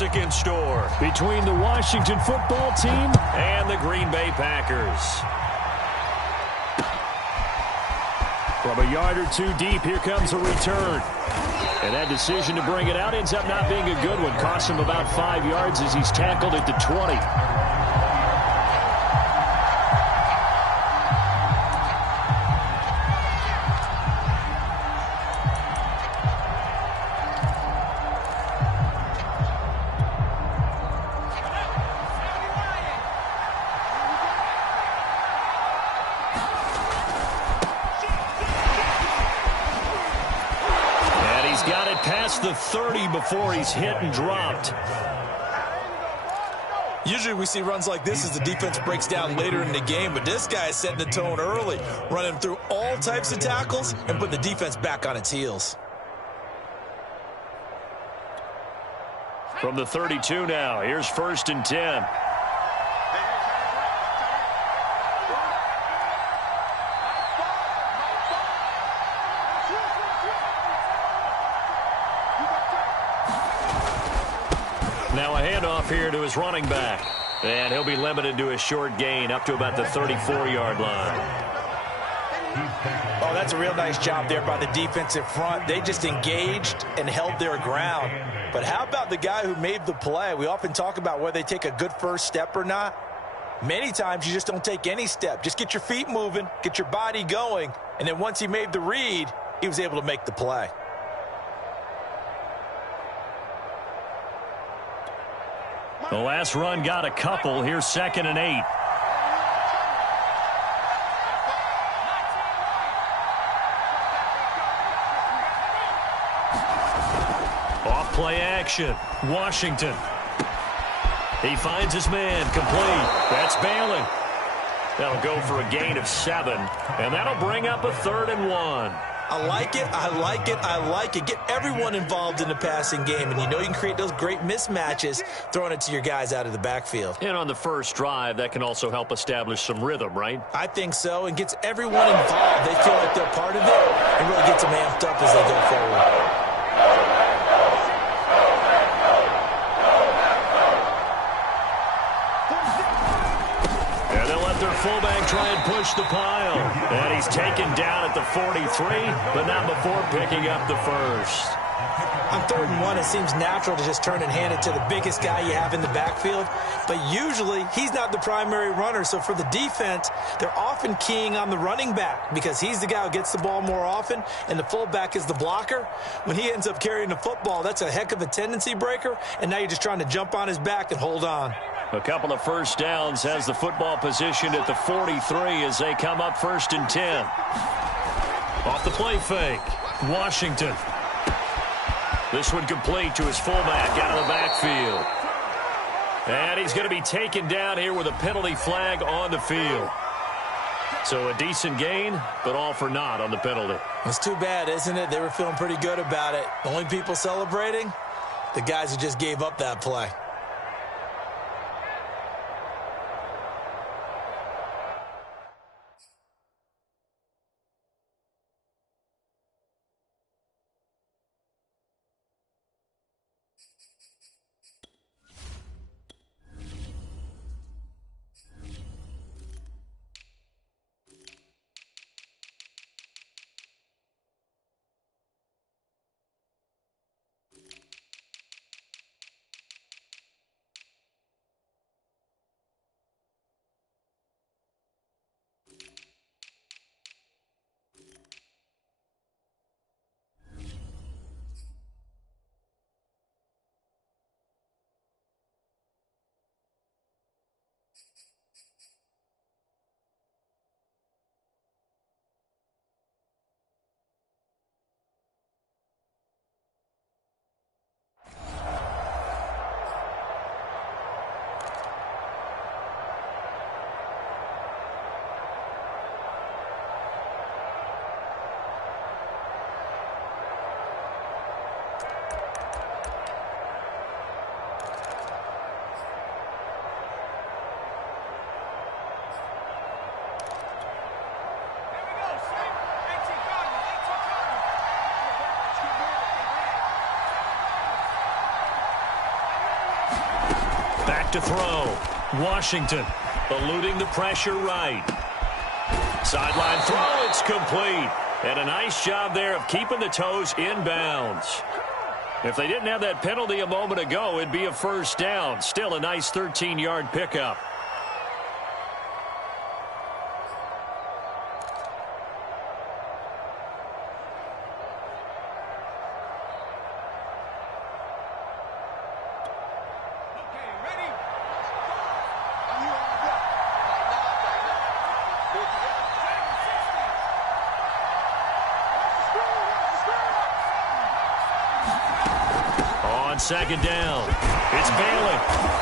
classic in store between the Washington football team and the Green Bay Packers. From a yard or two deep, here comes a return. And that decision to bring it out ends up not being a good one. Costs him about 5 yards as he's tackled at the 20. The 30 before he's hit and dropped. Usually we see runs like this as the defense breaks down later in the game, but this guy is setting the tone early, running through all types of tackles and putting the defense back on its heels. From the 32 now, here's 1st and 10. Now a handoff here to his running back. And he'll be limited to a short gain up to about the 34-yard line. Oh, that's a real nice job there by the defensive front. They just engaged and held their ground. But how about the guy who made the play? We often talk about whether they take a good first step or not. Many times you just don't take any step. Just get your feet moving, get your body going, and then once he made the read, he was able to make the play. The last run got a couple. Here's 2nd and 8. Off play action. Washington. He finds his man. Complete. That's Bailey. That'll go for a gain of 7. And that'll bring up a 3rd and 1. I like it, I like it, I like it. Get everyone involved in the passing game, and you know you can create those great mismatches throwing it to your guys out of the backfield. And on the first drive, that can also help establish some rhythm, right? I think so, and gets everyone involved. They feel like they're part of it, and really gets them amped up as they go forward. Fullback try and push the pile. And he's taken down at the 43, but not before picking up the first. On 3rd and 1, it seems natural to just turn and hand it to the biggest guy you have in the backfield. But usually, he's not the primary runner. So for the defense, they're often keying on the running back because he's the guy who gets the ball more often, and the fullback is the blocker. When he ends up carrying the football, that's a heck of a tendency breaker, and now you're just trying to jump on his back and hold on. A couple of first downs, has the football positioned at the 43 as they come up 1st and 10. Off the play fake, Washington. This one complete to his fullback out of the backfield. And he's going to be taken down here with a penalty flag on the field. So a decent gain, but all for naught on the penalty. It's too bad, isn't it? They were feeling pretty good about it. The only people celebrating, the guys who just gave up that play. Back to throw. Washington eluding the pressure right. Sideline throw, it's complete. And a nice job there of keeping the toes in bounds. If they didn't have that penalty a moment ago, it'd be a first down. Still a nice 13-yard pickup. Second down. It's Bailey.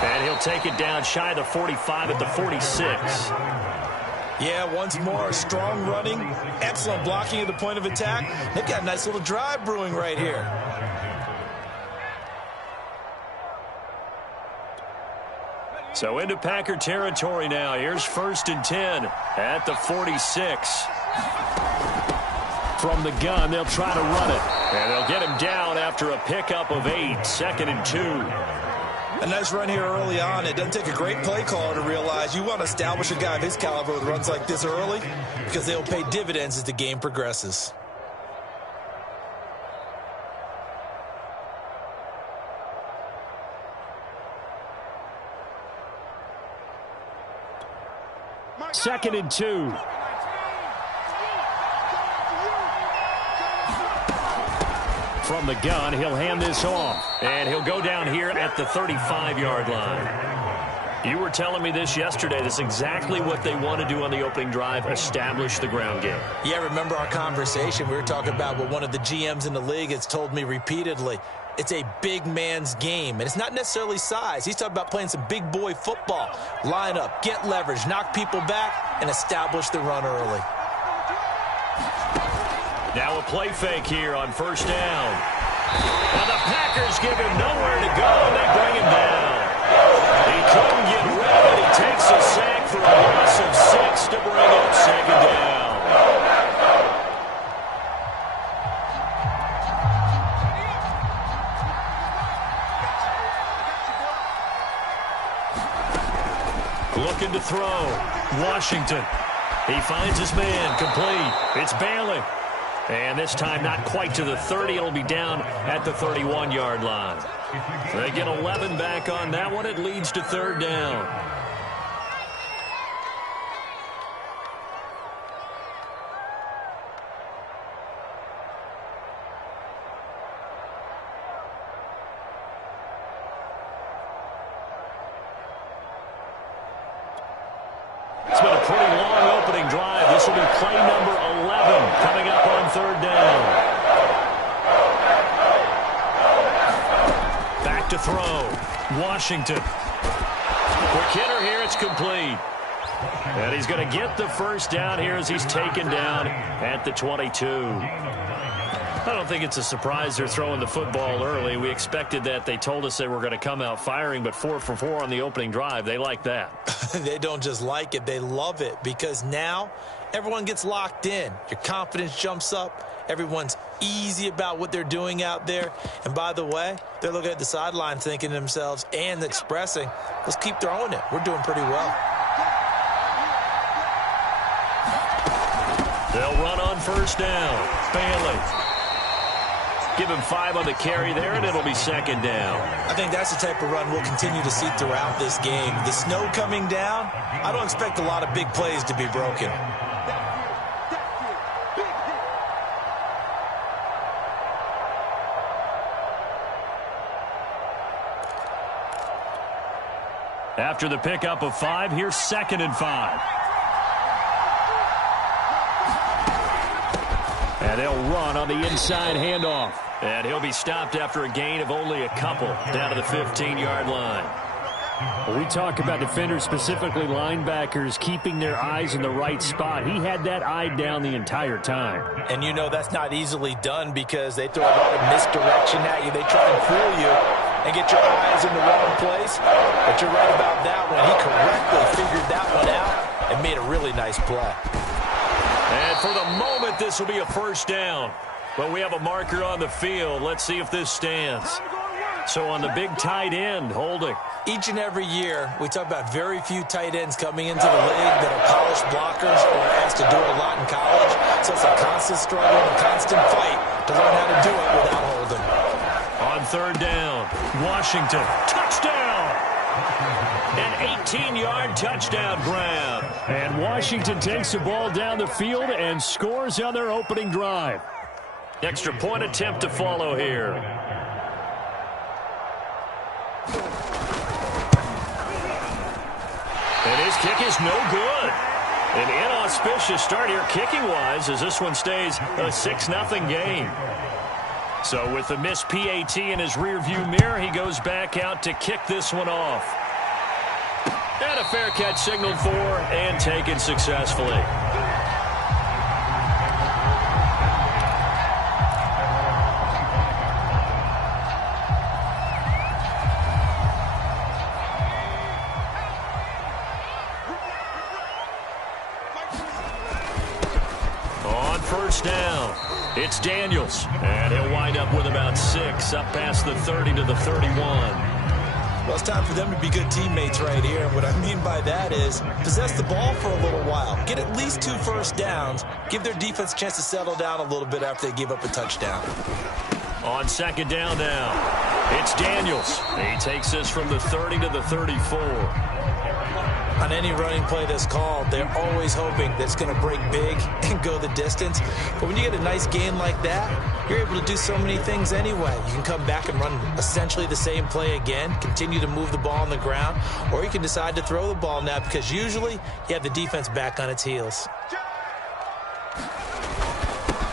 And he'll take it down shy of the 45 at the 46. Yeah, once more, strong running, excellent blocking at the point of attack. They've got a nice little drive brewing right here. So into Packer territory now. Here's 1st and 10 at the 46. From the gun, they'll try to run it. And they'll get him down after a pickup of 8, 2nd and 2. A nice run here early on. It doesn't take a great play caller to realize you want to establish a guy of his caliber with runs like this early because they'll pay dividends as the game progresses. Second and 2. From the gun, he'll hand this off. And he'll go down here at the 35-yard line. You were telling me this yesterday. This is exactly what they want to do on the opening drive, establish the ground game. Yeah, remember our conversation? We were talking about what one of the GMs in the league has told me repeatedly. It's a big man's game, and it's not necessarily size. He's talking about playing some big boy football. Line up, get leverage, knock people back, and establish the run early. Now a play fake here on 1st down. And the Packers give him nowhere to go, and they bring him down. He couldn't get rid of it. He takes a sack for a loss of 6 to bring up 2nd down. Looking to throw. Washington. He finds his man. Complete. It's Bailey. And this time not quite to the 30. It'll be down at the 31-yard line. They get 11 back on that one. It leads to 3rd down. It's been a pretty long opening drive. This will be play number 11 coming up on 3rd down. Back to throw. Washington. Quick hitter here. It's complete. And he's going to get the 1st down here as he's taken down at the 22. I don't think it's a surprise they're throwing the football early. We expected that. They told us they were going to come out firing, but 4 for 4 on the opening drive. They like that. They don't just like it. They love it because now everyone gets locked in. Your confidence jumps up. Everyone's easy about what they're doing out there. And by the way, they're looking at the sideline thinking to themselves and expressing, let's keep throwing it. We're doing pretty well. They'll run on 1st down. Bailey. Give him 5 on the carry there, and it'll be 2nd down. I think that's the type of run we'll continue to see throughout this game. The snow coming down, I don't expect a lot of big plays to be broken. After the pickup of 5, here's 2nd and 5. And they'll run on the inside handoff. And he'll be stopped after a gain of only a couple down to the 15-yard line. Well, we talk about defenders, specifically linebackers, keeping their eyes in the right spot. He had that eye down the entire time. And you know that's not easily done because they throw a lot of misdirection at you. They try and fool you and get your eyes in the wrong place. But you're right about that one. He correctly figured that one out and made a really nice play. And for the moment, this will be a 1st down. But we have a marker on the field. Let's see if this stands. So on the big tight end, holding. Each and every year, we talk about very few tight ends coming into the league that are polished blockers or are asked to do it a lot in college. So it's a constant struggle and a constant fight to learn how to do it without holding. On third down, Washington, touchdown! An 18-yard touchdown grab. And Washington takes the ball down the field and scores on their opening drive. Extra point attempt to follow here. And his kick is no good. An inauspicious start here kicking-wise as this one stays a 6-0 game. So with the missed PAT in his rearview mirror, he goes back out to kick this one off. And a fair catch signaled for and taken successfully. On first down, it's Daniels. And he'll wind up with about 6 up past the 30 to the 31. Well, it's time for them to be good teammates right here. And what I mean by that is possess the ball for a little while. Get at least 2 first downs. Give their defense a chance to settle down a little bit after they give up a touchdown. On second down now, it's Daniels. He takes this from the 30 to the 34. On any running play that's called, they're always hoping that it's going to break big and go the distance. But when you get a nice gain like that, you're able to do so many things anyway. You can come back and run essentially the same play again, continue to move the ball on the ground, or you can decide to throw the ball now because usually you have the defense back on its heels.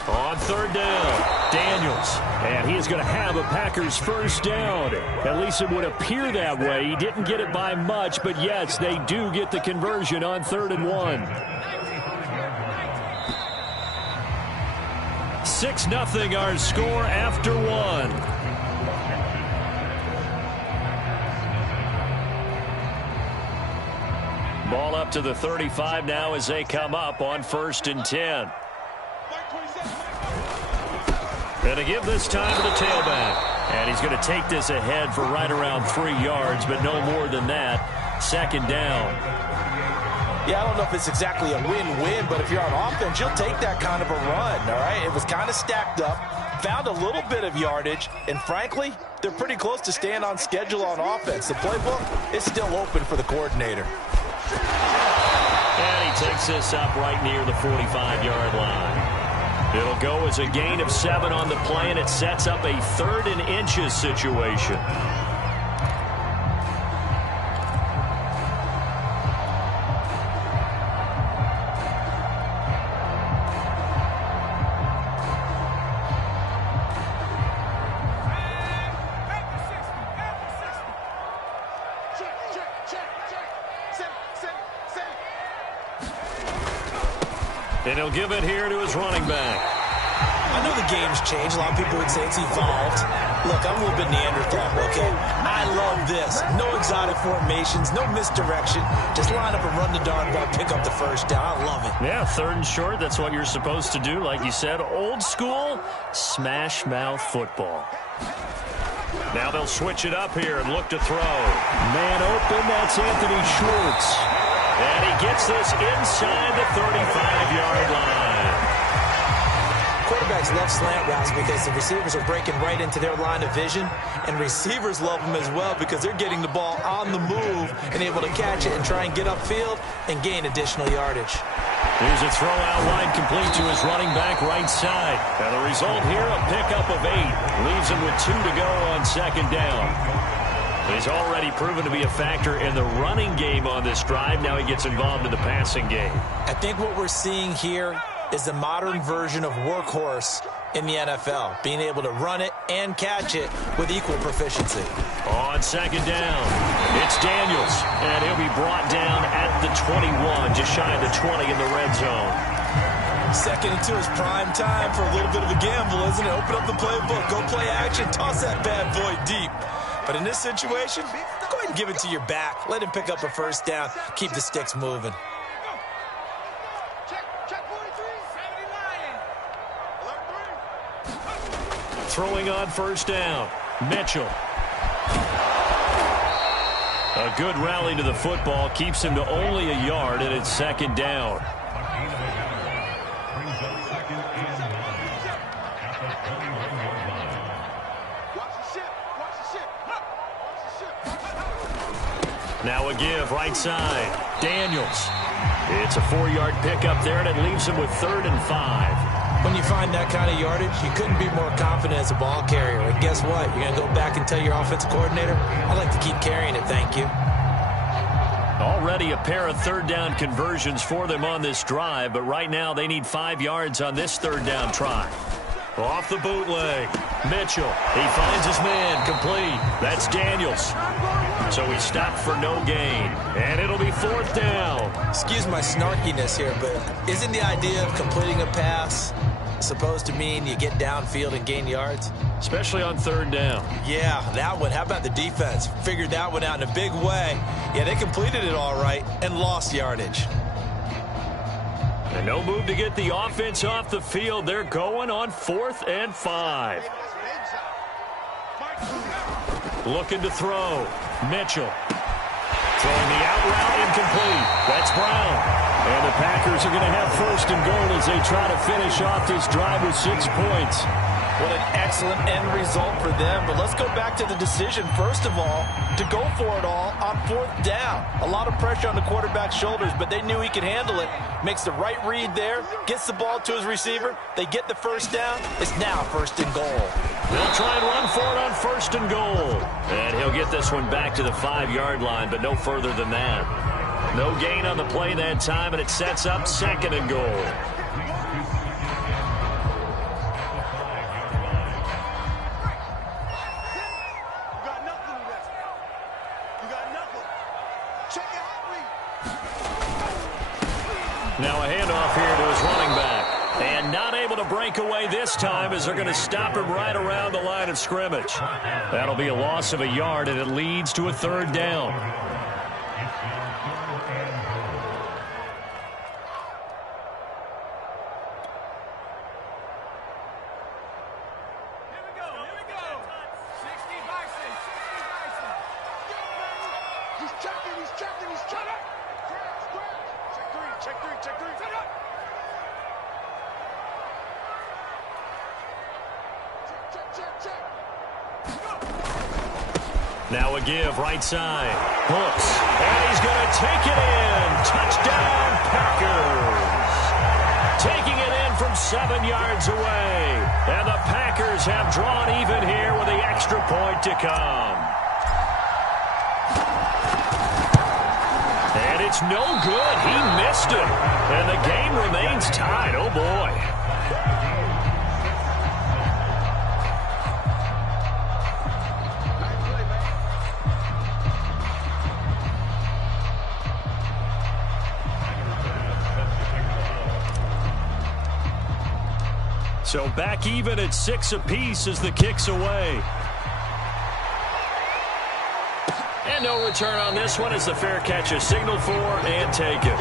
On third down, Daniels. And he is going to have a Packers first down. At least it would appear that way. He didn't get it by much, but yes, they do get the conversion on 3rd and 1. 6-0 our score after 1. Ball up to the 35 now as they come up on 1st and 10. And to give this time to the tailback. And he's going to take this ahead for right around 3 yards, but no more than that. 2nd down. Yeah, I don't know if it's exactly a win-win, but if you're on offense, you'll take that kind of a run, all right? It was kind of stacked up, found a little bit of yardage, and frankly, they're pretty close to staying on schedule on offense. The playbook is still open for the coordinator. And he takes this up right near the 45-yard line. It'll go as a gain of 7 on the play, and it sets up a 3rd and inches situation. And he'll give it here to his running back. I know the game's changed. A lot of people would say it's evolved. Look, I'm a little bit Neanderthal, okay? I love this. No exotic formations, no misdirection. Just line up and run the darn ball, pick up the first down. I love it. Yeah, 3rd and short. That's what you're supposed to do. Like you said, old school smash mouth football. Now they'll switch it up here and look to throw. Man open, that's Anthony Schwartz. And he gets this inside the 35-yard line. Quarterbacks love slant routes because the receivers are breaking right into their line of vision, and receivers love them as well because they're getting the ball on the move and able to catch it and try and get upfield and gain additional yardage. Here's a throw out wide complete to his running back right side. And the result here, a pickup of 8. Leaves him with 2 to go on 2nd down. He's already proven to be a factor in the running game on this drive. Now he gets involved in the passing game. I think what we're seeing here is the modern version of workhorse in the NFL, being able to run it and catch it with equal proficiency. On 2nd down, it's Daniels, and he'll be brought down at the 21, just shy of the 20 in the red zone. 2nd and 2 is prime time for a little bit of a gamble, isn't it? Open up the playbook, go play action, toss that bad boy deep. But in this situation, go ahead and give it to your back. Let him pick up a first down. Keep the sticks moving. Throwing on 1st down, Mitchell. A good rally to the football keeps him to only a yard, and it's second down. Now a give right side. Daniels. It's a 4-yard pickup there, and it leaves him with 3rd and 5. When you find that kind of yardage, you couldn't be more confident as a ball carrier. And guess what? You're going to go back and tell your offensive coordinator, I'd like to keep carrying it, thank you. Already a pair of 3rd down conversions for them on this drive, but right now they need 5 yards on this 3rd down try. Off the bootleg. Mitchell. He finds his man. Complete. That's Daniels. So he stopped for no gain. And it'll be 4th down. Excuse my snarkiness here, but isn't the idea of completing a pass supposed to mean you get downfield and gain yards? Especially on 3rd down. Yeah, that one. How about the defense? Figured that one out in a big way. Yeah, they completed it all right and lost yardage. And no move to get the offense off the field. They're going on 4th and 5. Looking to throw. Mitchell. Throwing the out route, incomplete. That's Brown. And the Packers are going to have 1st and goal as they try to finish off this drive with 6 points. What an excellent end result for them. But let's go back to the decision, first of all, to go for it all on 4th down. A lot of pressure on the quarterback's shoulders, but they knew he could handle it. Makes the right read there, gets the ball to his receiver. They get the 1st down. It's now 1st and goal. They'll try and run for it on 1st and goal. And he'll get this one back to the 5-yard line, but no further than that. No gain on the play that time, and it sets up 2nd and goal. Now a handoff here to his running back. And not able to break away this time as they're going to stop him right around the line of scrimmage. That'll be a loss of a yard, and it leads to a 3rd down. Now a give right side. Hooks. And he's going to take it in. Touchdown, Packers. Taking it in from 7 yards away. And the Packers have drawn even here with the extra point to come. And it's no good. He missed it. And the game remains tied. Oh, boy. So back even at 6 apiece as the kick's away. And no return on this one as the fair catch is signaled for and taken.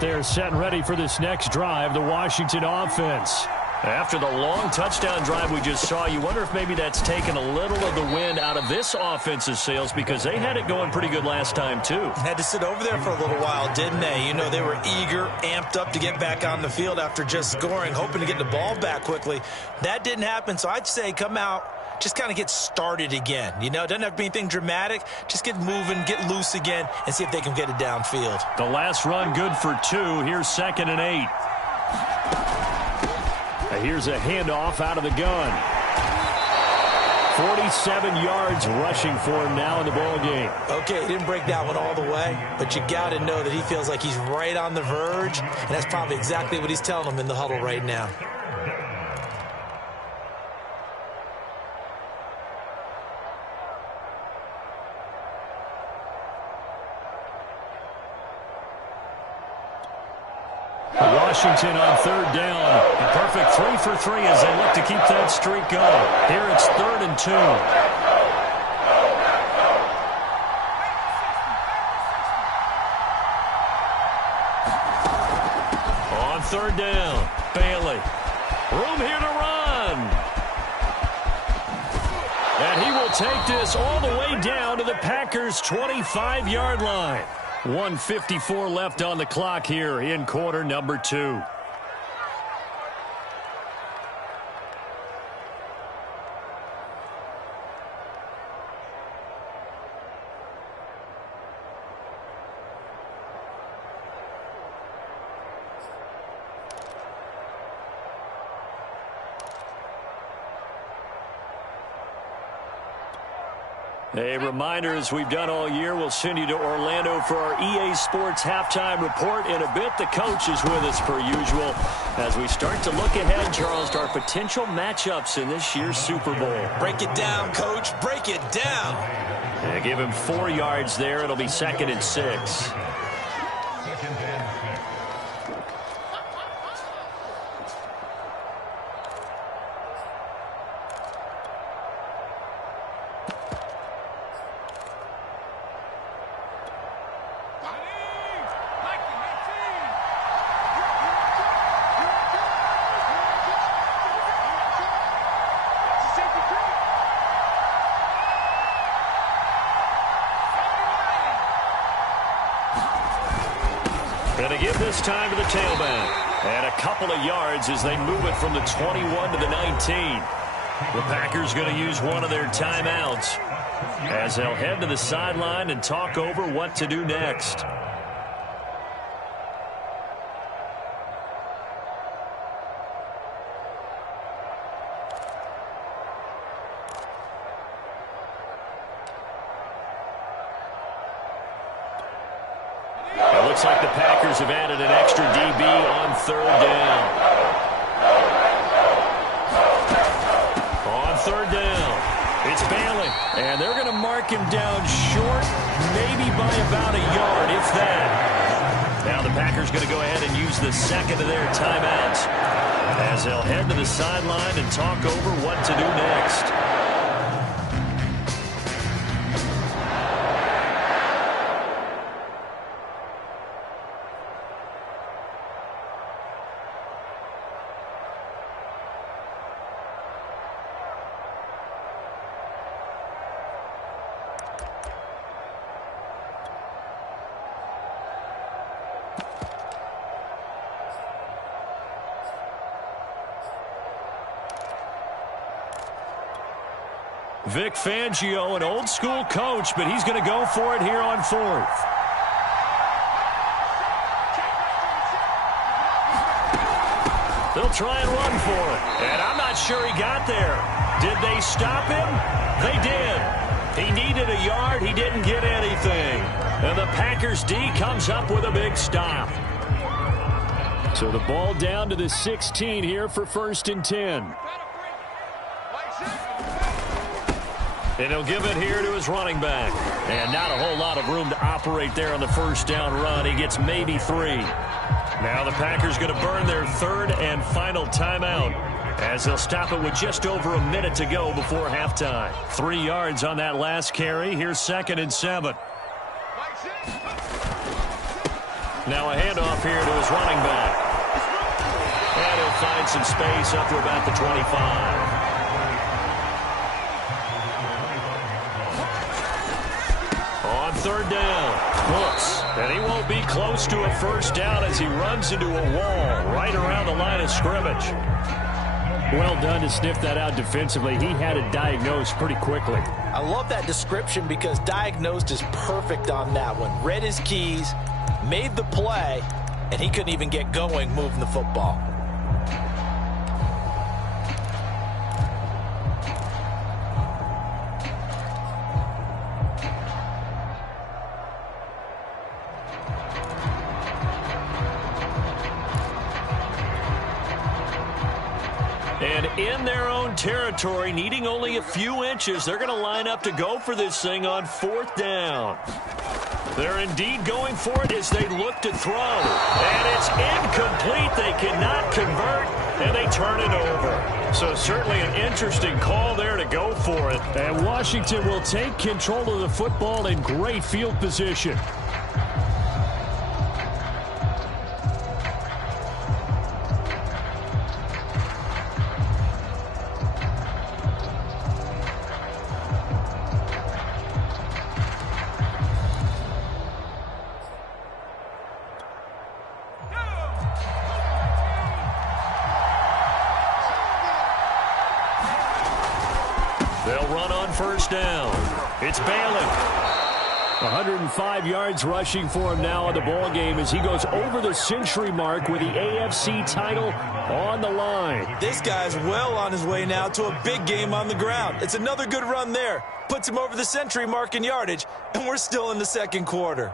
They're set and ready for this next drive, the Washington offense. After the long touchdown drive we just saw, you wonder if maybe that's taken a little of the wind out of this offense's sails because they had it going pretty good last time, too. Had to sit over there for a little while, didn't they? You know, they were eager, amped up to get back on the field after just scoring, hoping to get the ball back quickly. That didn't happen, so I'd say come out, just kind of get started again. You know, it doesn't have to be anything dramatic. Just get moving, get loose again, and see if they can get it downfield. The last run good for 2. Here's 2nd and 8. Here's a handoff out of the gun. 47 yards rushing for him now in the ball game. Okay, he didn't break that one all the way, but you got to know that he feels like he's right on the verge, and that's probably exactly what he's telling them in the huddle right now. Washington on third down. A perfect 3 for 3 as they look to keep that streak going. Here it's 3rd and 2. On third down, Bailey. Room here to run. And he will take this all the way down to the Packers' 25-yard line. 1:54 left on the clock here in quarter number 2. A reminder, as we've done all year, we'll send you to Orlando for our EA Sports halftime report. In a bit, the coach is with us per usual as we start to look ahead, Charles, to our potential matchups in this year's Super Bowl. Break it down, Coach. Break it down. Yeah, give him 4 yards there. It'll be 2nd and 6. Going to give this time to the tailback. And a couple of yards as they move it from the 21 to the 19. The Packers going to use one of their timeouts as they'll head to the sideline and talk over what to do next. Looks like the Packers have added an extra DB on third down. On third down, it's Bailey. And they're going to mark him down short, maybe by about a yard, if that. Now the Packers going to go ahead and use the second of their timeouts as they'll head to the sideline and talk over what to do next. Vic Fangio, an old-school coach, but he's going to go for it here on 4th. They'll try and run for it. And I'm not sure he got there. Did they stop him? They did. He needed a yard. He didn't get anything. And the Packers D comes up with a big stop. So the ball down to the 16 here for 1st and 10. And he'll give it here to his running back. And not a whole lot of room to operate there on the first down run. He gets maybe 3. Now the Packers going to burn their 3rd and final timeout as they'll stop it with just over a minute to go before halftime. 3 yards on that last carry. Here's 2nd and 7. Now a handoff here to his running back. And he'll find some space up to about the 25. Third down, Brooks, and he won't be close to a first down as he runs into a wall right around the line of scrimmage. Well done to sniff that out defensively. He had it diagnosed pretty quickly. I love that description because diagnosed is perfect on that one. Read his keys, made the play, and he couldn't even get going moving the football. And in their own territory, needing only a few inches, they're going to line up to go for this thing on 4th down. They're indeed going for it as they look to throw. And it's incomplete. They cannot convert, and they turn it over. So certainly an interesting call there to go for it. And Washington will take control of the football in great field position. They'll run on first down. It's Bailey. 105 yards rushing for him now in the ball game as he goes over the century mark with the AFC title on the line. This guy's well on his way now to a big game on the ground. It's another good run there. Puts him over the century mark in yardage, and we're still in the second quarter.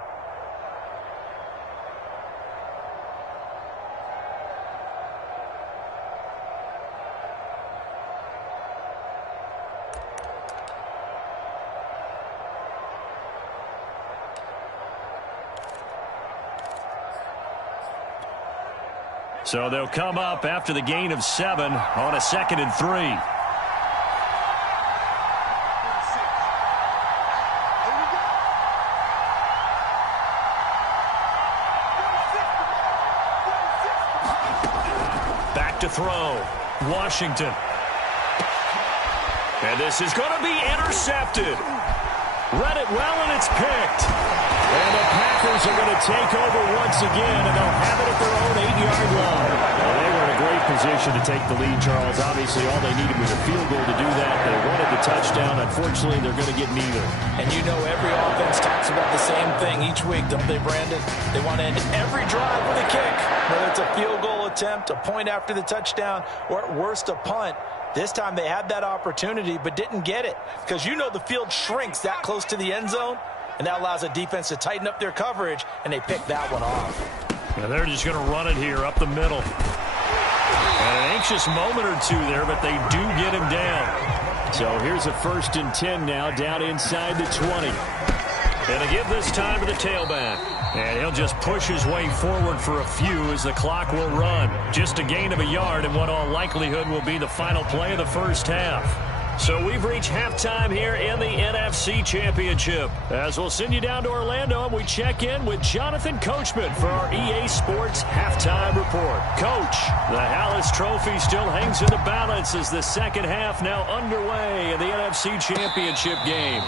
So they'll come up after the gain of 7 on a 2nd and 3. Back to throw. Washington. And this is going to be intercepted. Read it well, and it's picked. And the Packers are going to take over once again, and they'll have it at their own 8-yard line. Well, they were in a great position to take the lead, Charles. Obviously, all they needed was a field goal to do that. They wanted the touchdown. Unfortunately, they're going to get neither. And you know every offense talks about the same thing each week, don't they, Brandon? They want to end every drive with a kick, whether it's a field goal attempt, a point after the touchdown, or at worst, a punt. This time they had that opportunity but didn't get it because you know the field shrinks that close to the end zone, and that allows a defense to tighten up their coverage, and they pick that one off. Now they're just going to run it here up the middle. And an anxious moment or two there, but they do get him down. So here's a 1st and 10 now down inside the 20. And to give this time to the tailback. And he'll just push his way forward for a few as the clock will run. Just a gain of a yard in what all likelihood will be the final play of the first half. So we've reached halftime here in the NFC Championship. As we'll send you down to Orlando, and we check in with Jonathan Coachman for our EA Sports Halftime Report. Coach, the Hallis Trophy still hangs in the balance as the second half now underway in the NFC Championship game.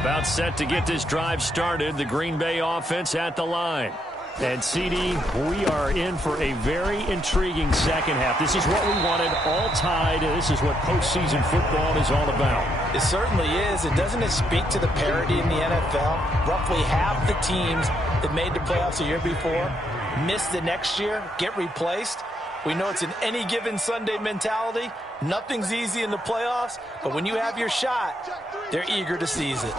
About set to get this drive started, the Green Bay offense at the line. And, CD, we are in for a very intriguing second half. This is what we wanted, all tied. This is what postseason football is all about. It certainly is. And doesn't it speak to the parity in the NFL? Roughly half the teams that made the playoffs a year before miss the next year, get replaced. We know it's an any given Sunday mentality. Nothing's easy in the playoffs, but when you have your shot, they're eager to seize it.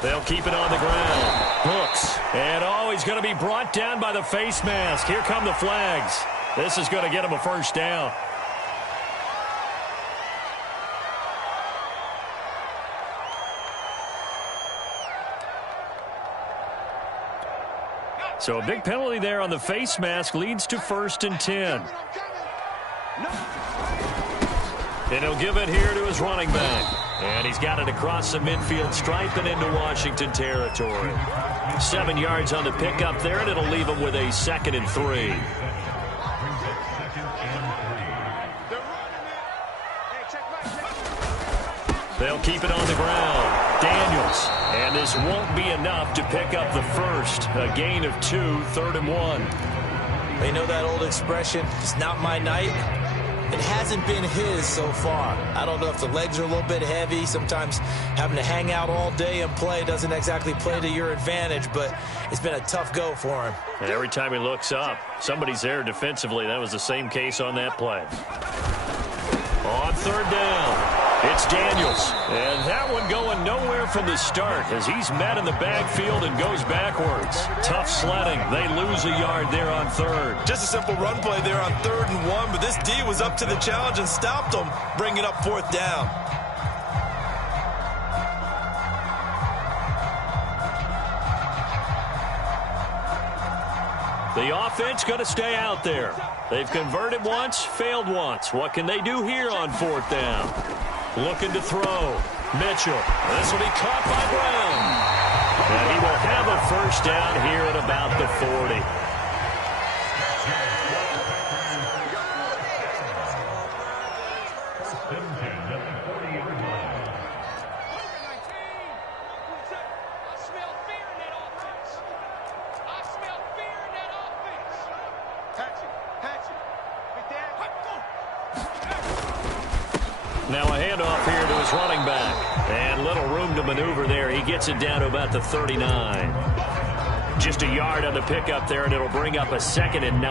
They'll keep it on the ground. Hooks. And, he's going to be brought down by the face mask. Here come the flags. This is going to get him a first down. So a big penalty there on the face mask leads to 1st and 10. And he'll give it here to his running back. And he's got it across the midfield stripe and into Washington territory. 7 yards on the pickup there, and it'll leave him with a 2nd and 3. They'll keep it on the ground. Daniels. And this won't be enough to pick up the first. A gain of 2, 3rd and 1. They know that old expression, it's not my night. It hasn't been his so far. I don't know if the legs are a little bit heavy. Sometimes having to hang out all day and play doesn't exactly play to your advantage, but it's been a tough go for him. And every time he looks up, somebody's there defensively. That was the same case on that play. On 3rd down. It's Daniels. And that one going nowhere from the start as he's met in the backfield and goes backwards. Tough sledding. They lose a yard there on third. Just a simple run play there on 3rd and 1, but this D was up to the challenge and stopped them, bringing up 4th down. The offense going to stay out there. They've converted once, failed once. What can they do here on 4th down? Looking to throw. Mitchell. This will be caught by Brown. And he will have a first down here at about the 40. Now a handoff here to his running back. And little room to maneuver there. He gets it down to about the 39. Just a yard on the pickup there, and it'll bring up a 2nd and 9.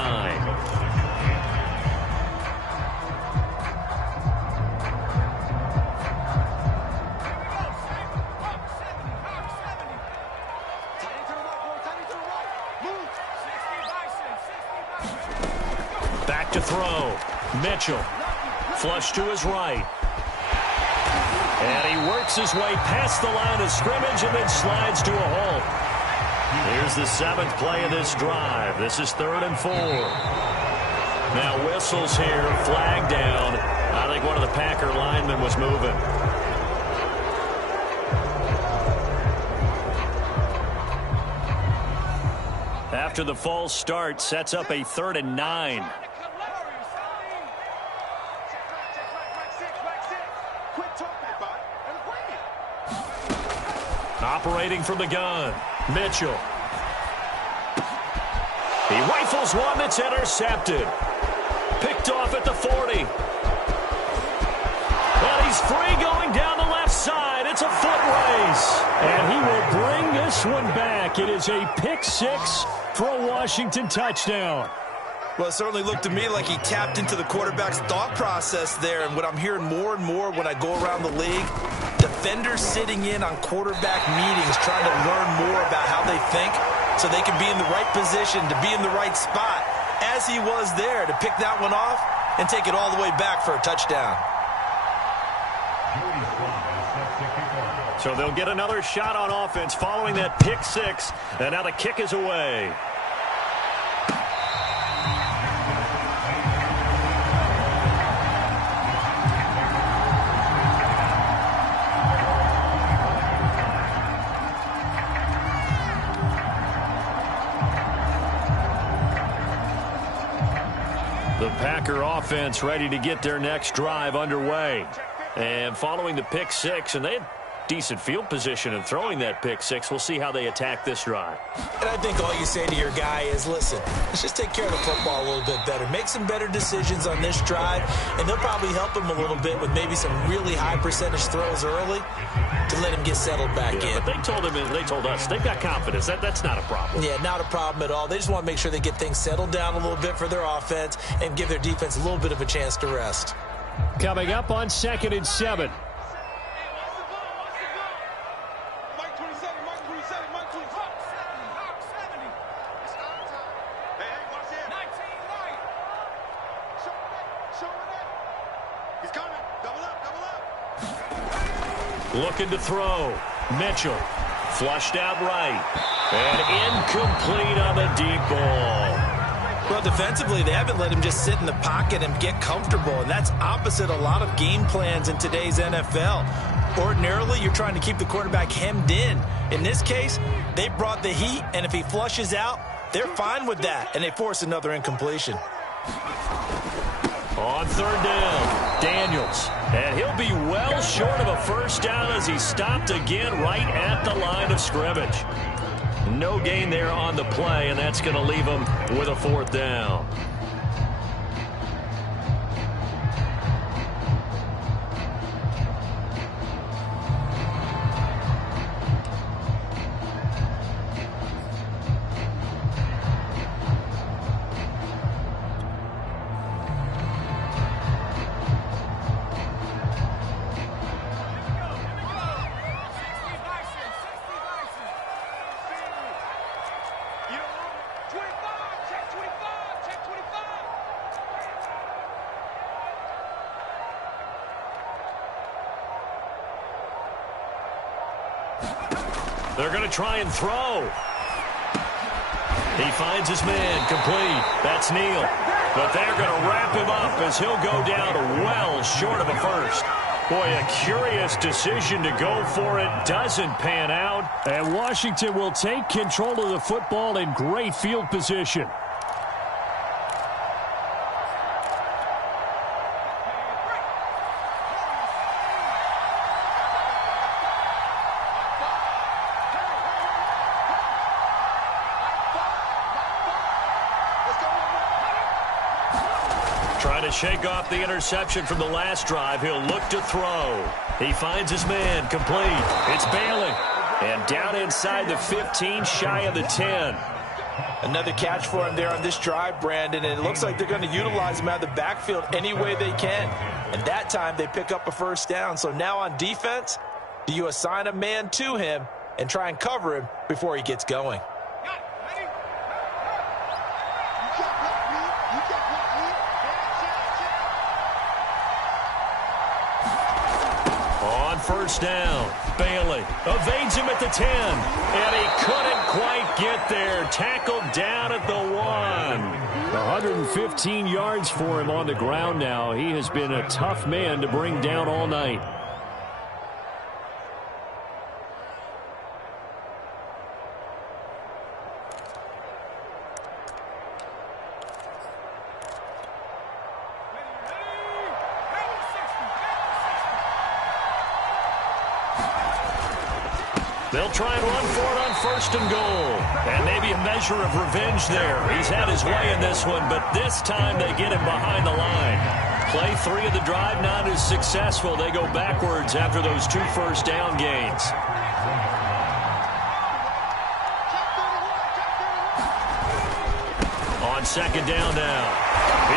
Back to throw. Mitchell. Flush to his right. And he works his way past the line of scrimmage and then slides to a halt. Here's the 7th play of this drive. This is 3rd and 4. Now whistles here, flag down. I think one of the Packer linemen was moving. After the false start, sets up a 3rd and 9. Operating from the gun, Mitchell. He rifles one that's intercepted. Picked off at the 40. And he's free going down the left side. It's a foot race. And he will bring this one back. It is a pick 6 for a Washington touchdown. Well, it certainly looked to me like he tapped into the quarterback's thought process there. And what I'm hearing more and more when I go around the league, defenders sitting in on quarterback meetings trying to learn more about how they think so they can be in the right position to be in the right spot, as he was there to pick that one off and take it all the way back for a touchdown. So they'll get another shot on offense following that pick 6, and now the kick is away. The Packer offense ready to get their next drive underway. And following the pick 6, and they had decent field position in throwing that pick 6. We'll see how they attack this drive. And I think all you say to your guy is, listen, let's just take care of the football a little bit better. Make some better decisions on this drive, and they'll probably help him a little bit with maybe some really high percentage throws early to let him get settled back in. But they told us they've got confidence. That's not a problem. Yeah, not a problem at all. They just want to make sure they get things settled down a little bit for their offense and give their defense a little bit of a chance to rest. Coming up on 2nd and 7. Looking to throw. Mitchell. Flushed out right. And incomplete on the deep ball. Well, defensively, they haven't let him just sit in the pocket and get comfortable, and that's opposite a lot of game plans in today's NFL. Ordinarily, you're trying to keep the quarterback hemmed in. In this case, they brought the heat, and if he flushes out, they're fine with that, and they force another incompletion. On 3rd down, Daniels. And he'll be well short of a first down as he stopped again right at the line of scrimmage. No gain there on the play, and that's going to leave him with a 4th down. They're going to try and throw. He finds his man, complete. That's Neal. But they're going to wrap him up as he'll go down well short of a first. Boy, a curious decision to go for it. Doesn't pan out. And Washington will take control of the football in great field position. Trying to shake off the interception from the last drive. He'll look to throw. He finds his man, complete. It's Bailey. And down inside the 15, shy of the 10. Another catch for him there on this drive, Brandon, and it looks like they're going to utilize him out of the backfield any way they can. And that time they pick up a first down. So now on defense, do you assign a man to him and try and cover him before he gets going? First down. Bailey evades him at the 10. And he couldn't quite get there. Tackled down at the 1. 115 yards for him on the ground now. He has been a tough man to bring down all night. They'll try and run for it on first and goal. And maybe a measure of revenge there. He's had his way in this one, but this time they get him behind the line. Play 3 of the drive, not as successful. They go backwards after those 2 first down gains. On second down now,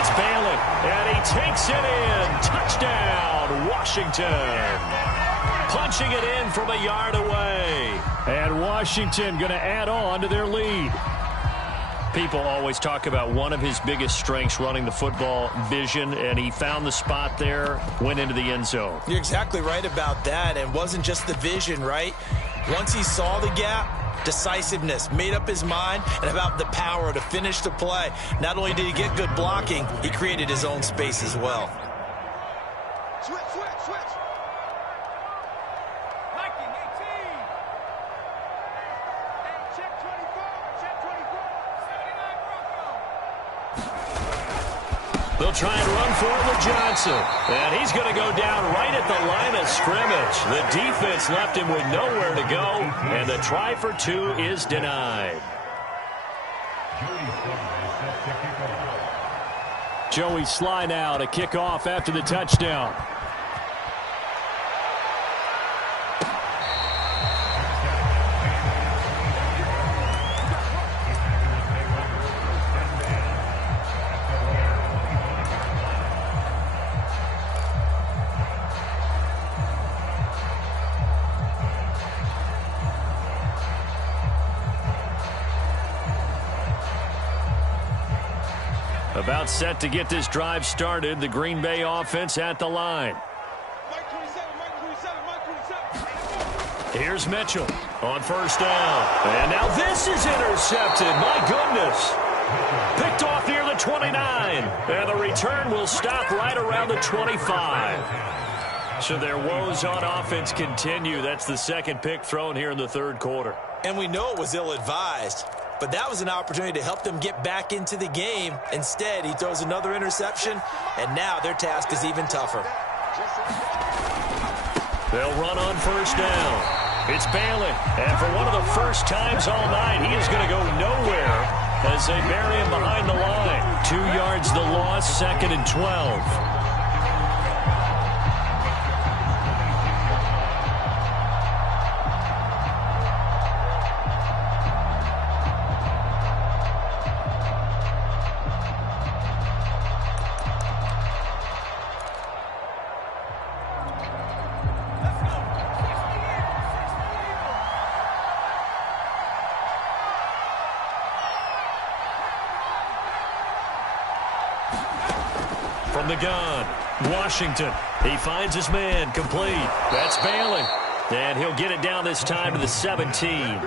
it's Bailey, and he takes it in. Touchdown, Washington. Punching it in from a yard away. And Washington going to add on to their lead. People always talk about one of his biggest strengths running the football, vision, and he found the spot there, went into the end zone. You're exactly right about that, and wasn't just the vision, right? Once he saw the gap, decisiveness, made up his mind, and about the power to finish the play. Not only did he get good blocking, he created his own space as well. Switch. They'll try and run for it with Johnson. And he's going to go down right at the line of scrimmage. The defense left him with nowhere to go. And the try for 2 is denied. Joey Sly now to kick off after the touchdown. About set to get this drive started. The Green Bay offense at the line. Here's Mitchell on first down. And now this is intercepted. My goodness. Picked off near the 29. And the return will stop right around the 25. So their woes on offense continue. That's the second pick thrown here in the third quarter. And we know it was ill-advised. But that was an opportunity to help them get back into the game. Instead, he throws another interception, and now their task is even tougher. They'll run on first down. It's Bailey, and for one of the first times all night, he is going to go nowhere as they bury him behind the line. 2 yards the loss, 2nd and 12. From the gun, Washington. He finds his man, complete. That's Bailey. And he'll get it down this time to the 17.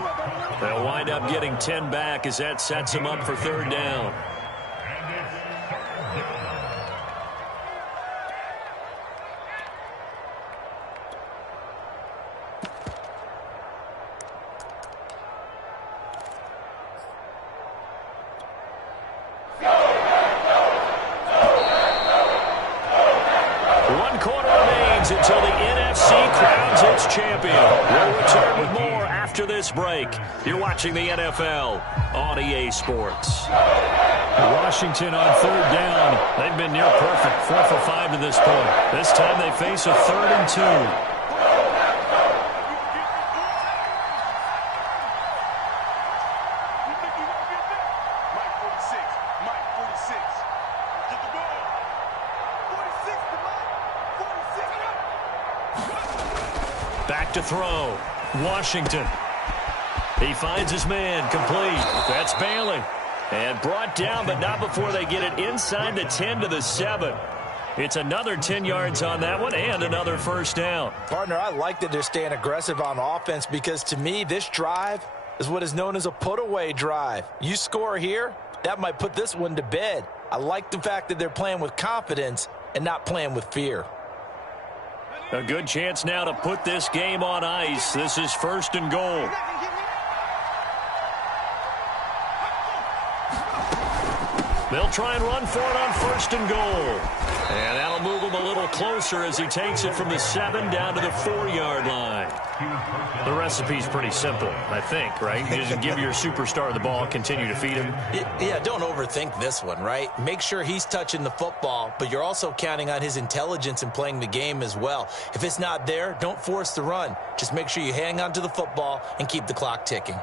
They'll wind up getting 10 back as that sets him up for third down. Until the NFC crowns its champion. We'll return with more after this break. You're watching the NFL on EA Sports. Washington on third down. They've been near perfect, 4 for 5 to this point. This time they face a 3rd and 2. Back to throw. Washington. He finds his man. Complete. That's Bailey. And brought down, but not before they get it inside the 10 to the 7. It's another 10 yards on that one and another first down. Partner, I like that they're staying aggressive on offense because to me, this drive is what is known as a put-away drive. You score here, that might put this one to bed. I like the fact that they're playing with confidence and not playing with fear. A good chance now to put this game on ice. This is 1st and goal. They'll try and run for it on 1st and goal. And that'll move him a little closer as he takes it from the 7 down to the 4-yard line. The recipe's pretty simple, I think, right? You just give your superstar the ball, continue to feed him. Yeah, don't overthink this one, right? Make sure he's touching the football, but you're also counting on his intelligence in playing the game as well. If it's not there, don't force the run. Just make sure you hang on to the football and keep the clock ticking.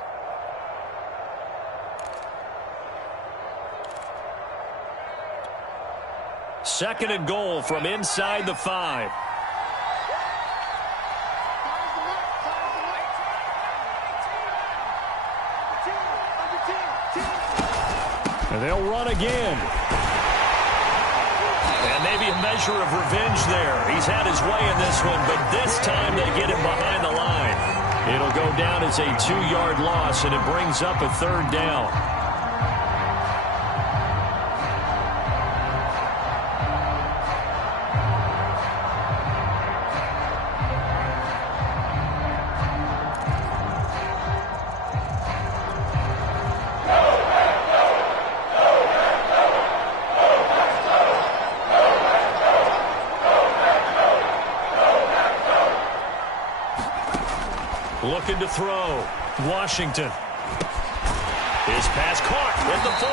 Second and goal from inside the 5. And they'll run again. And maybe a measure of revenge there. He's had his way in this one, but this time they get him behind the line. It'll go down as a 2-yard loss, and it brings up a 3rd down. Looking to throw. Washington. His pass caught at the 4.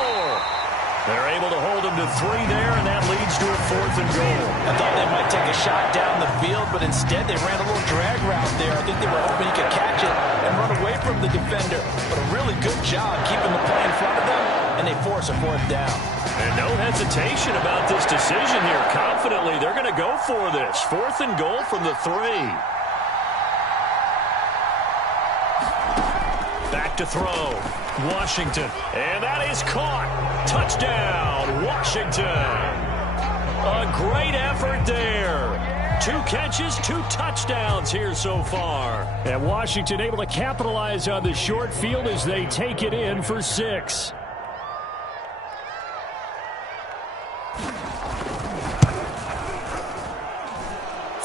They're able to hold him to 3 there, and that leads to a 4th and goal. I thought they might take a shot down the field, but instead they ran a little drag route there. I think they were hoping he could catch it and run away from the defender. But a really good job keeping the play in front of them, and they force a 4th down. And no hesitation about this decision here. Confidently, they're going to go for this. 4th and goal from the 3. Back to throw. Washington. And that is caught. Touchdown, Washington. A great effort there. 2 catches, 2 touchdowns here so far. And Washington able to capitalize on the short field as they take it in for 6.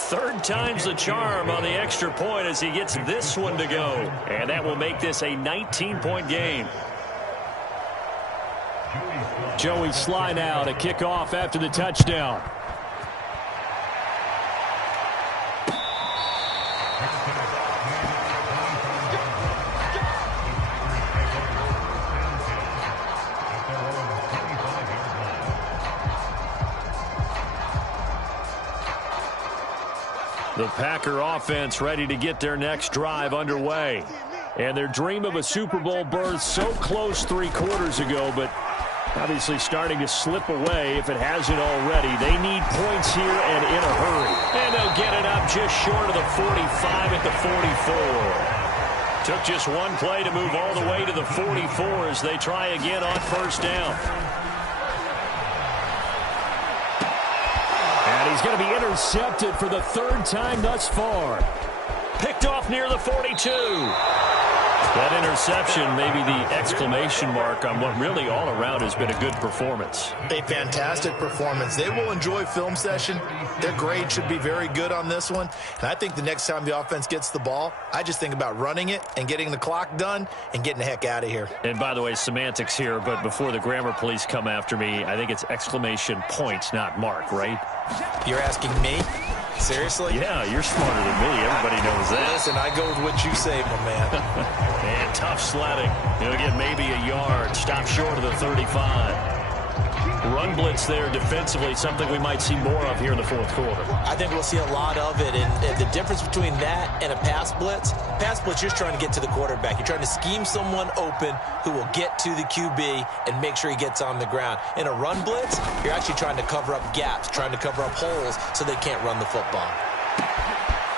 Third time's the charm on the extra point as he gets this one to go. And that will make this a 19-point game. Joey Sly now to kick off after the touchdown. The Packer offense ready to get their next drive underway. And their dream of a Super Bowl berth so close 3 quarters ago, but obviously starting to slip away if it hasn't already. They need points here and in a hurry. And they'll get it up just short of the 45 at the 44. Took just one play to move all the way to the 44 as they try again on 1st down. And he's going to be intercepted for the 3rd time thus far. Picked off near the 42. That interception, maybe the exclamation mark on what really all around has been a good performance. A fantastic performance. They will enjoy film session. Their grade should be very good on this one. And I think the next time the offense gets the ball, I just think about running it and getting the clock done and getting the heck out of here. And by the way, semantics here, but before the grammar police come after me, I think it's exclamation points, not mark, right? You're asking me? Seriously? Yeah, you're smarter than me. Everybody knows that. Listen, I go with what you say, my man. And tough sledding. He'll get maybe a yard. Stop short of the 35. Run blitz there defensively, something we might see more of here in the fourth quarter. I think we'll see a lot of it. And the difference between that and a pass blitz, you're just trying to get to the quarterback. You're trying to scheme someone open who will get to the QB and make sure he gets on the ground. In a run blitz, you're actually trying to cover up gaps, trying to cover up holes so they can't run the football.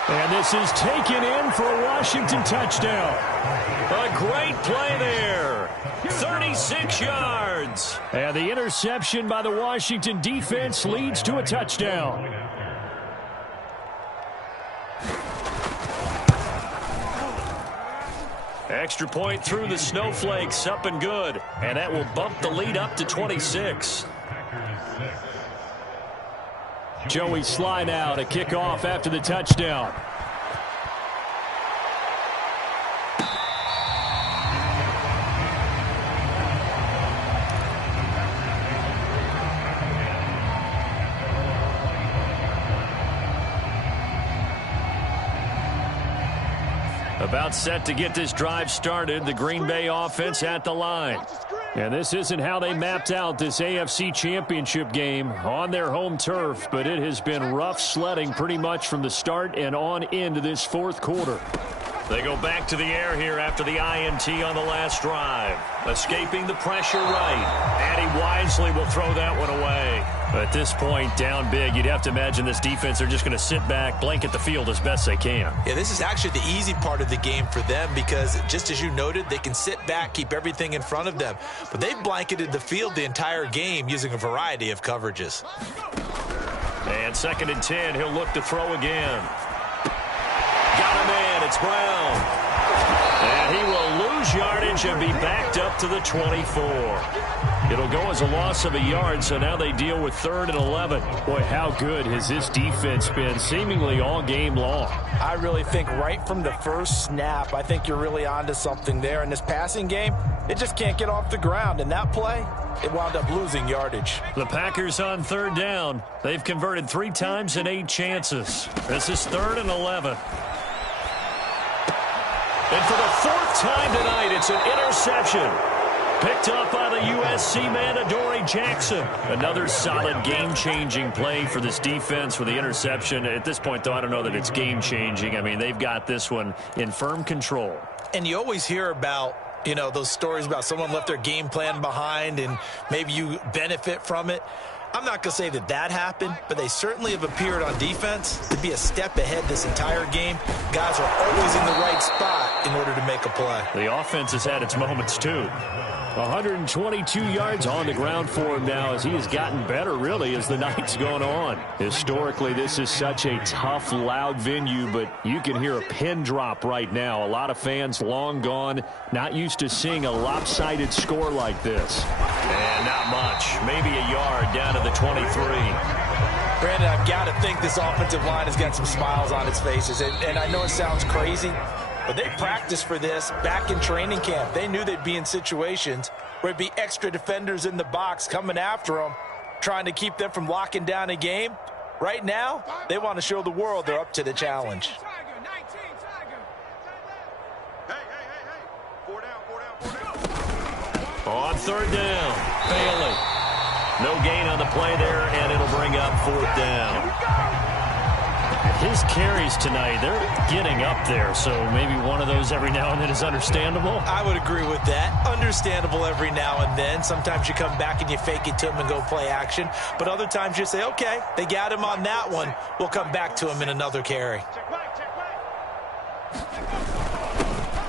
And this is taken in for a Washington touchdown. A great play there. 36 yards. And the interception by the Washington defense leads to a touchdown. Extra point through the snowflakes, up and good. And that will bump the lead up to 26. Joey Sly now to kick off after the touchdown. About set to get this drive started. The Green Bay offense at the line. And this isn't how they mapped out this AFC Championship game on their home turf, but it has been rough sledding pretty much from the start and on into this fourth quarter. They go back to the air here after the INT on the last drive. Escaping the pressure right. And he wisely will throw that one away. At this point, down big, you'd have to imagine this defense are just going to sit back, blanket the field as best they can. Yeah, this is actually the easy part of the game for them because, just as you noted, they can sit back, keep everything in front of them. But they've blanketed the field the entire game using a variety of coverages. And 2nd and 10, he'll look to throw again. Got a man, it's Brown. And he will lose yardage and be backed up to the 24. It'll go as a loss of a yard, so now they deal with 3rd and 11. Boy, how good has this defense been seemingly all game long? I really think right from the first snap, I think you're really onto something there. In this passing game, it just can't get off the ground. And that play, it wound up losing yardage. The Packers on 3rd down. They've converted 3 times in 8 chances. This is 3rd and 11. And for the 4th time tonight, it's an interception. Picked up by the USC man, Adoree Jackson. Another solid game-changing play for this defense with the interception. At this point, though, I don't know that it's game-changing. I mean, they've got this one in firm control. And you always hear about, you know, those stories about someone left their game plan behind and maybe you benefit from it. I'm not going to say that that happened, but they certainly have appeared on defense to be a step ahead this entire game. Guys are always in the right spot in order to make a play. The offense has had its moments, too. 122 yards on the ground for him now as he has gotten better, really, as the night's gone on. Historically, this is such a tough, loud venue, but you can hear a pin drop right now. A lot of fans long gone, not used to seeing a lopsided score like this. And not much. Maybe a yard down to the 23. Brandon, I've got to think this offensive line has got some smiles on its faces. And I know it sounds crazy, but they practiced for this back in training camp. They knew they'd be in situations where it'd be extra defenders in the box coming after them, trying to keep them from locking down a game. Right now, they want to show the world they're up to the challenge. On 3rd down, Bailey. No gain on the play there, and it'll bring up 4th down. His carries tonight, they're getting up there, so maybe one of those every now and then is understandable. I would agree with that. Understandable every now and then. Sometimes you come back and you fake it to him and go play action. But other times you say, okay, they got him on that one. We'll come back to him in another carry.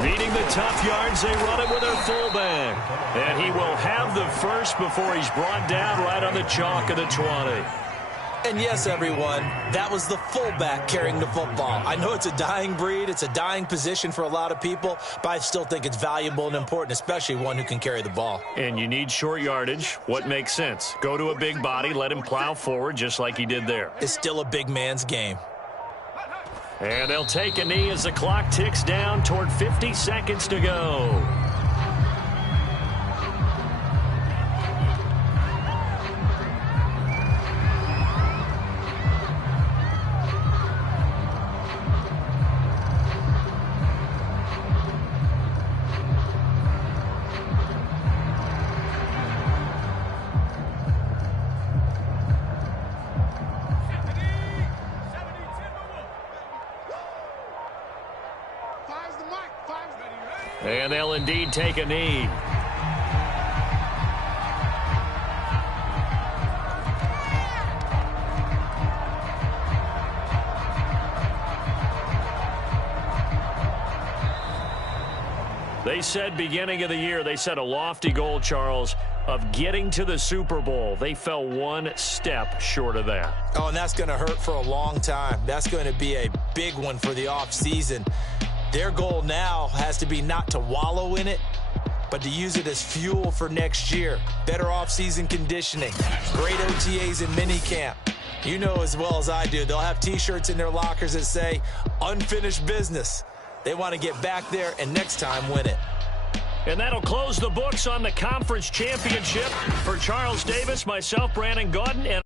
Needing the tough yards, they run it with their fullback. And he will have the first before he's brought down right on the chalk of the 20. And yes, everyone, that was the fullback carrying the football. I know it's a dying breed, it's a dying position for a lot of people, but I still think it's valuable and important, especially one who can carry the ball. And you need short yardage. What makes sense? Go to a big body, let him plow forward just like he did there. It's still a big man's game. And they'll take a knee as the clock ticks down toward 50 seconds to go. And they'll indeed take a knee. They said beginning of the year, they set a lofty goal, Charles, of getting to the Super Bowl. They fell one step short of that. Oh, and that's going to hurt for a long time. That's going to be a big one for the offseason. Their goal now has to be not to wallow in it, but to use it as fuel for next year. Better offseason conditioning, great OTAs and minicamp. You know as well as I do, they'll have T-shirts in their lockers that say, unfinished business. They want to get back there and next time win it. And that'll close the books on the conference championship. For Charles Davis, myself, Brandon Gaudin, and